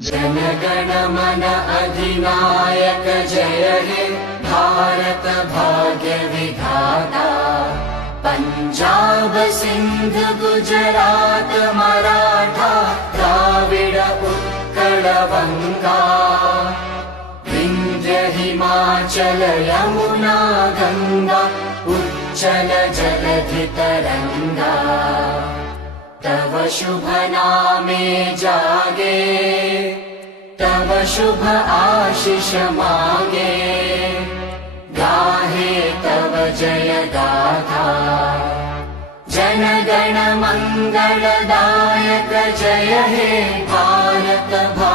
जनगण मन अधिनायक जय हे भारत भाग्य विधाता। पंजाब सिंध गुजरात मराठा द्राविड उत्कल बंगा। विंध्य हिमाचल यमुना गंगा उच्चल जलधि तरंगा। तव शुभ नामे जागे तव शुभ आशीष मागे। गाहे तव जय गाथा जन गण मंगलदायक जय हे भारत भाग्य